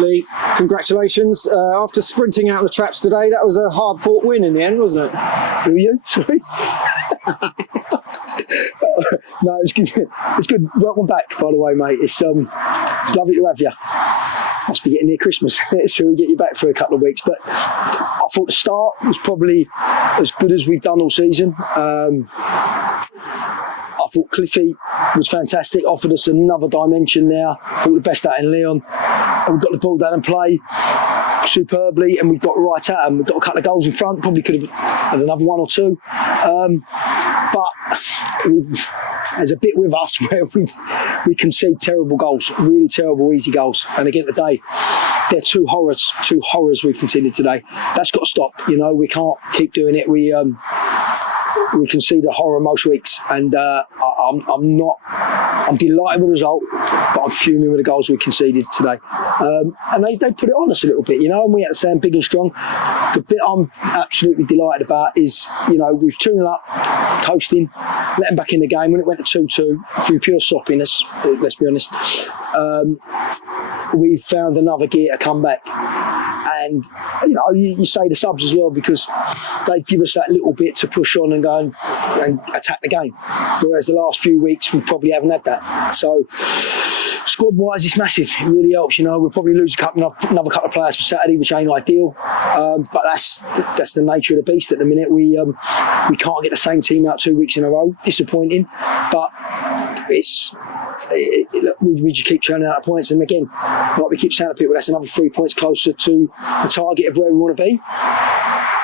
Lee, congratulations. After sprinting out the traps today, that was a hard-fought win in the end, wasn't it? Who are you? Sorry. No, it's good. It's good. Welcome back, by the way, mate. It's lovely to have you. Must be getting near Christmas, so we get you back for a couple of weeks. But I thought the start was probably as good as we've done all season. I thought Cliffy was fantastic, offered us another dimension now, brought the best out in Leon, and we got the ball down and play superbly, and we got right at them. We got a couple of goals in front, probably could have had another one or two, but there's a bit with us where we concede terrible goals, really terrible easy goals, and again today they're two horrors we've conceded today. That's got to stop. You know, we can't keep doing it. We concede a horror most weeks, and I'm delighted with the result, but I'm fuming with the goals we conceded today. And they put it on us a little bit, you know, and we had to stand big and strong. The bit I'm absolutely delighted about is, you know, we've 2-0 up, coasting, let them back in the game. When it went to 2-2, through pure sloppiness, let's be honest, we found another gear to come back. And, you know, you say the subs as well, because they give us that little bit to push on and go and attack the game. Whereas the last few weeks, we probably haven't had that. So, squad-wise, it's massive. It really helps, you know. We'll probably lose another couple of players for Saturday, which ain't ideal. But that's the nature of the beast at the minute. We can't get the same team out 2 weeks in a row. Disappointing. But we just keep churning out points, and again, like we keep saying to people, that's another 3 points closer to the target of where we want to be.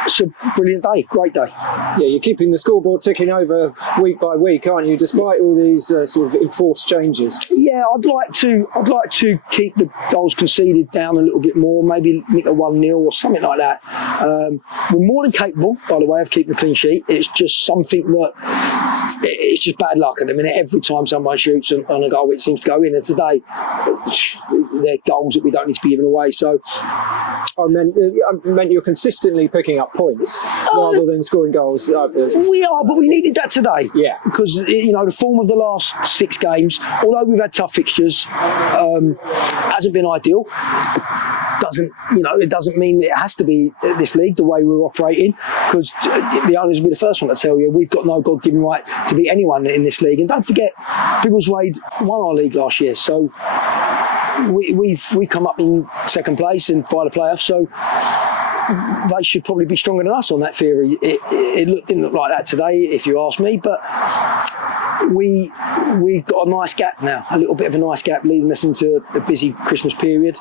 It's a brilliant day, great day. Yeah, you're keeping the scoreboard ticking over week by week, aren't you? Despite all these sort of enforced changes. Yeah, I'd like to keep the goals conceded down a little bit more. Maybe nick a 1-0 or something like that. We're more than capable, by the way, of keeping a clean sheet. It's just something that. It's just bad luck at the minute. Every time someone shoots on a goal, it seems to go in. And today, they're goals that we don't need to be giving away. So, I meant you're consistently picking up points rather than scoring goals. We are, but we needed that today. Yeah, because you know the form of the last 6 games, although we've had tough fixtures, hasn't been ideal. It doesn't mean it has to be this league the way we're operating, because the owners will be the first one to tell you we've got no God-given right to beat anyone in this league. And don't forget, Biggleswade won our league last year, so we come up in second place and via the playoffs, so they should probably be stronger than us on that theory. It didn't look like that today, if you ask me, but we've got a nice gap now, a little bit of a nice gap leading us into the busy Christmas period.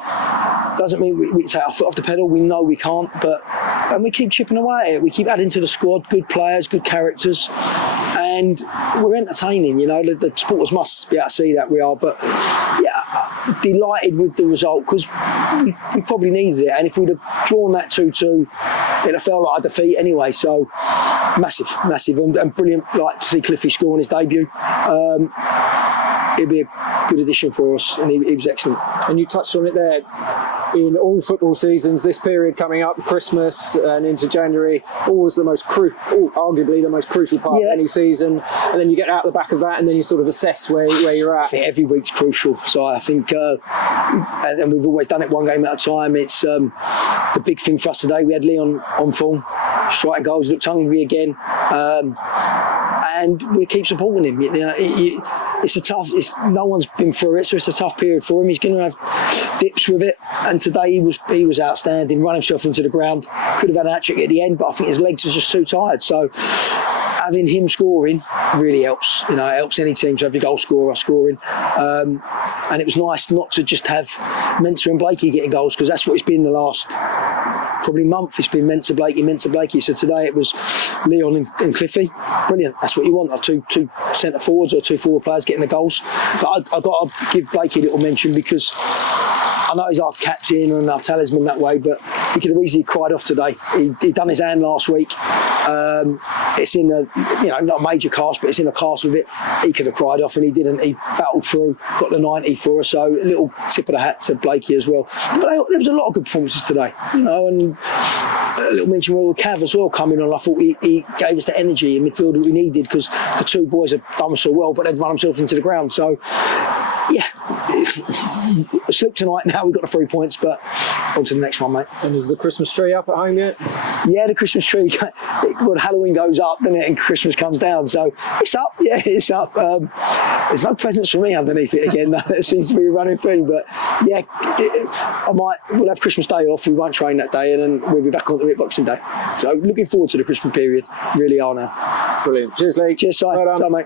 Doesn't mean we take our foot off the pedal. We know we can't, and we keep chipping away at it. We keep adding to the squad, good players, good characters, and we're entertaining. You know, the supporters must be able to see that we are. But yeah, delighted with the result, because we probably needed it. And if we'd have drawn that 2-2, it'd have felt like a defeat anyway. So massive, and brilliant. Like to see Cliffy score on his debut. It'd be a good addition for us, and he was excellent. And you touched on it there. In all football seasons, this period coming up, Christmas and into January, always the most arguably the most crucial part of any season. And then you get out the back of that, and then you sort of assess where you're at. I think every week's crucial. So I think, and we've always done it one game at a time. It's the big thing for us today. We had Leon on form, striking goals, looked hungry again, and we keep supporting him. You know, no one's been through it, so it's a tough period for him. He's going to have dips with it, and today he was outstanding. Run himself into the ground. Could have had an hat-trick at the end, but I think his legs were just too tired. So having him scoring really helps. You know, it helps any team to have your goal scorer scoring. And it was nice not to just have Mensah and Blakey getting goals, because that's what it's been the last probably month. It's been Mensah, Blakey. So today it was Leon and Cliffy. Brilliant. That's what you want. Two centre forwards or 2 forward players getting the goals. But I got to give Blakey a little mention, because I know he's our captain and our talisman that way, but he could have easily cried off today. He done his hand last week. It's in not a major cast, but it's in a cast with it. He could have cried off, and he didn't. He battled through, got the 90 for us. So a little tip of the hat to Blakey as well. But there was a lot of good performances today, you know, and a little mention with Cav as well coming on. I thought he gave us the energy in midfield that we needed, because the 2 boys had done so well, but they'd run themselves into the ground. So Sleep tonight. Now we've got the 3 points, but on to the next one, mate. And is the Christmas tree up at home yet? Yeah, the Christmas tree. Well, Halloween goes up, doesn't it, and Christmas comes down. So it's up. Yeah, it's up. There's no presents for me underneath it again. That seems to be a running thing. But yeah, we'll have Christmas Day off. We won't train that day, and then we'll be back on the Boxing Day. So looking forward to the Christmas period. Really are now. Brilliant. Cheers, Lee. Cheers, Si. Well done. Mate.